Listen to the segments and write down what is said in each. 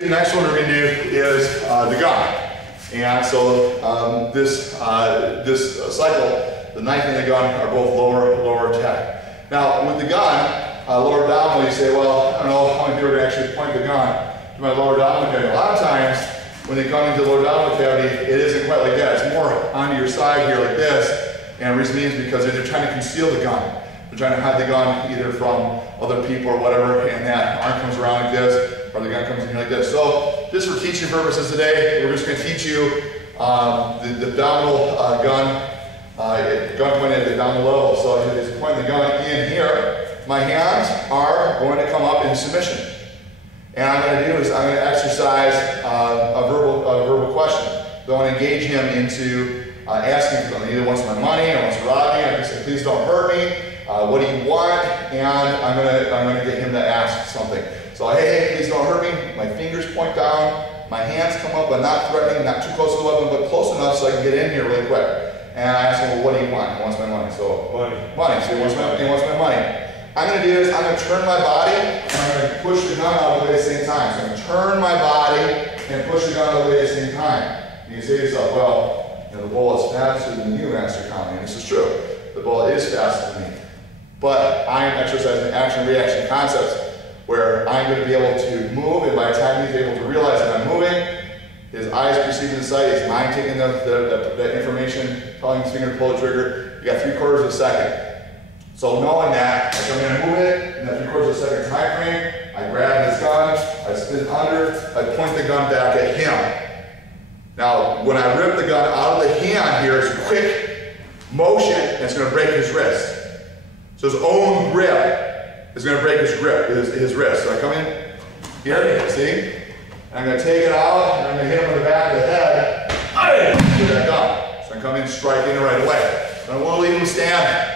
The next one we're going to do is the gun. And so this cycle, the knife and the gun are both lower attack. Now with the gun, lower abdominal, you say, well, I don't know how many people are going to actually point the gun to my lower abdominal cavity. A lot of times when they come into the lower abdominal cavity, it isn't quite like that. It's more onto your side here like this. And the reason is because they're trying to conceal the gun. They're trying to hide the gun either from other people or whatever, and that arm comes around like this, or the gun comes in here like this. So just for teaching purposes today, we're just going to teach you the abdominal gun pointing at the abdominal level. So as you point the gun in here, my hands are going to come up in submission. And I'm going to do is I'm going to exercise a verbal question. So I want to engage him into asking for something. Either wants my money or wants to rob me. I can say, please don't hurt me. What do you want? And I'm gonna get him to ask something. So hey, please don't hurt me. My fingers point down. My hands come up, but not threatening, not too close to the weapon, but close enough so I can get in here really quick. And I ask him, well, what do you want? He wants my money. So money. So he wants my money. I'm gonna do is I'm gonna turn my body and I'm gonna push the gun out of the way at the same time. So I'm gonna turn my body and push the gun out of the way at the same time. You can say to yourself, well, you know, the bullet's faster than you, Master Konley. And this is true. The bullet is faster than me. But I'm exercising action-reaction concepts where I'm going to be able to move, and by the time he's able to realize that I'm moving, his eyes perceiving the sight, his mind taking that information, telling his finger to pull the trigger. You got 3/4 of a second. So knowing that, I come in and move it, in that 3/4 of a second time frame, I grab his gun, I spin under, I point the gun back at him. Now, when I rip the gun out of the hand here, it's a quick motion, and it's going to break his wrist. So his own grip is going to break his grip, his wrist. So I come in here, see? I'm going to take it out, and I'm going to hit him in the back of the head with that gun. So I come in striking it right away. I don't want to leave him standing.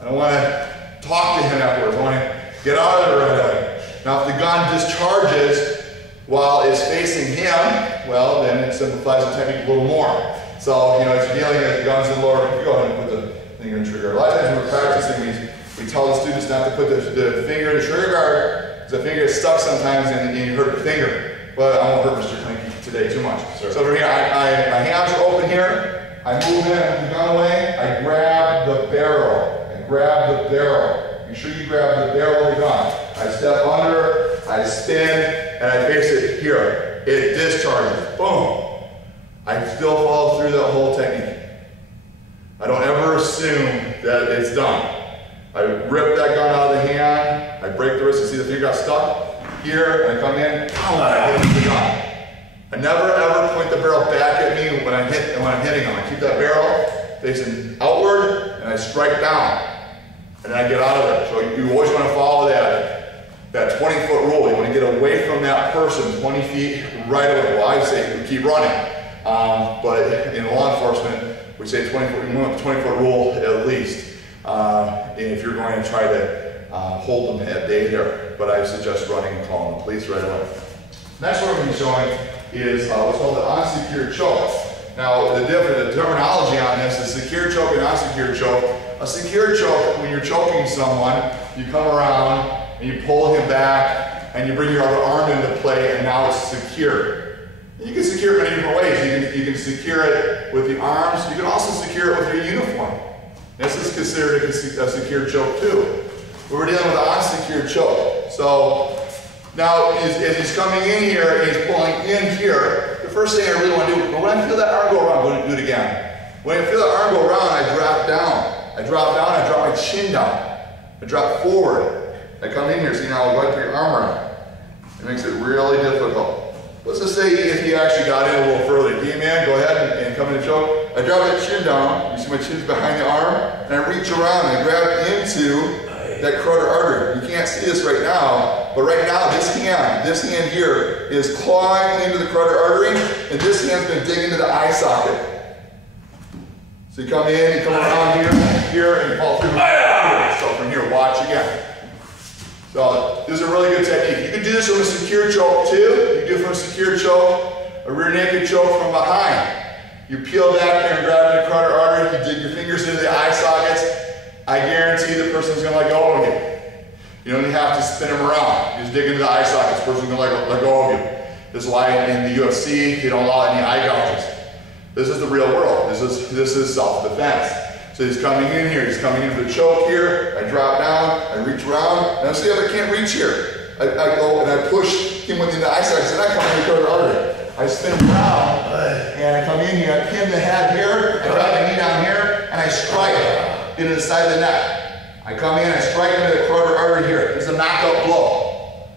I don't want to talk to him afterwards. I want to get out of it right away. Now if the gun discharges while it's facing him, well, then it simplifies the technique a little more. So, you know, as you're dealing with the guns in the lower, go ahead and put the finger in the trigger. A lot of times when we're practicing, we tell the students not to put the finger in the trigger guard, because the finger is stuck sometimes and you hurt the finger. But I won't hurt Mr. Kleinke today too much. Sure. So over here, my hands are open here. I move in, I move the gun away. I grab the barrel. I grab the barrel. Make sure you grab the barrel of the gun. I step under, I spin, and I face it here. It discharges. Boom. I still follow through that whole technique. I don't ever assume that it's done. I rip that gun out of the hand, I break the wrist, you see the finger got stuck here, and I come in, and I hit him with the gun. I never ever point the barrel back at me when I'm hitting him. I keep that barrel facing outward, and I strike down. And then I get out of there. So you always want to follow that 20-foot rule. You want to get away from that person 20 feet right away. Well, I say keep running. But in law enforcement, we say 20-foot, you want the 20-foot rule at least. If you're going to try to hold them at bay there. But I suggest running and calling the police right away. Next one we're going to be showing is what's called the unsecured choke. Now, the terminology on this is secure choke and unsecured choke. A secure choke, when you're choking someone, you come around and you pull him back and you bring your other arm into play and now it's secure. You can secure it many different ways. You can secure it with the arms. You can also secure it with your uniform. This is considered a secure choke too. But we're dealing with an unsecured choke. So now as he's coming in here and he's pulling in here, the first thing I really want to do, but when I feel that arm go around, I'm going to do it again. When I feel that arm go around, I drop down. I drop down, I drop my chin down. I drop forward. I come in here, see now I'll wipe your arm around. It makes it really difficult. Let's just say if he actually got in a little further. Came in, go ahead and come in and choke. I drop that chin down. You see my chin's behind the arm. And I reach around and I grab into that carotid artery. You can't see this right now, but right now this hand here is clawing into the carotid artery, and this hand's going to dig into the eye socket. So you come in, you come around here, and you fall through here. So from here, watch again. So this is a really good technique. You can do this from a secure choke too. You can do it from a secure choke, a rear naked choke from behind. You peel back here and grab the carotid artery, you dig your fingers into the eye sockets. I guarantee the person's going to let go of you. You don't even have to spin them around. You just dig into the eye sockets. The person's going to let go of you. This is why in the UFC, they don't allow any eye gouges. This is the real world. This is self-defense. So he's coming in here. He's coming into the choke here. I drop down. I reach around. And I see if I can't reach here. I go and I push him within the eye sockets, and I come in the carotid artery. I spin him around, and I come in here. I pin the head here. I drop my knee down here, and I strike into the side of the neck. I come in. I strike into the carotid artery here. It's a knockout blow.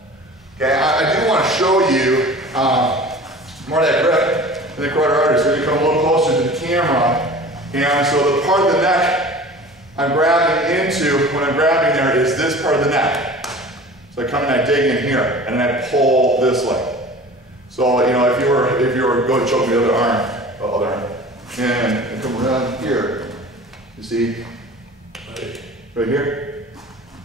Okay. I do want to show you more of that grip in the carotid artery. So you come a little closer to the camera. And so the part of the neck I'm grabbing into, when I'm grabbing there, is this part of the neck. So I come and I dig in here, and then I pull this way. So, you know, if you were going to choke the other arm, and come around here, you see, right here,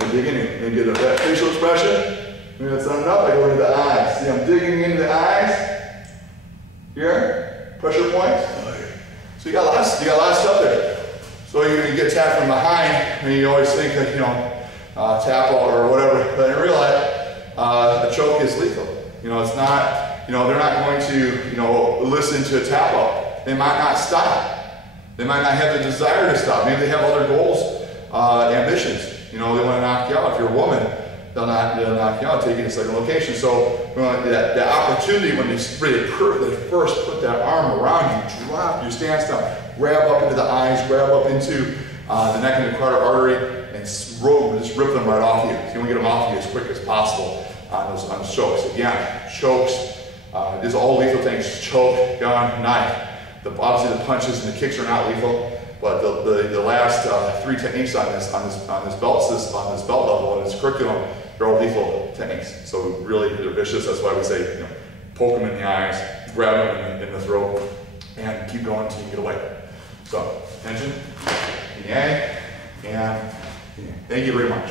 I dig in here, and get that facial expression. And that's not enough, I go into the eyes. See, I'm digging into the eyes, here, pressure points. So you got a lot of stuff there. So you get tapped from behind, and you always think that, you know, tap out or whatever, but in real life, a choke is lethal. You know, it's not, you know, they're not going to, you know, listen to a tap out. They might not stop. They might not have the desire to stop. Maybe they have other goals, ambitions. You know, they want to knock you out. If you're a woman, they'll knock you out, take you to a second location. So that opportunity when they first put that arm around you, drop your stance down, grab up into the eyes, grab up into the neck and the carotid artery, and just rip them right off you. So you want to get them off you as quick as possible on those chokes. Again, chokes, these are all lethal things. Choke, gun, knife. Obviously the punches and the kicks are not lethal. But the last 3 techniques on this belt level and this curriculum, they're all lethal techniques. So really, they're vicious. That's why we say, you know, poke them in the eyes, grab them in the throat, and keep going until you get away. So, attention, yang, and yang. Thank you very much.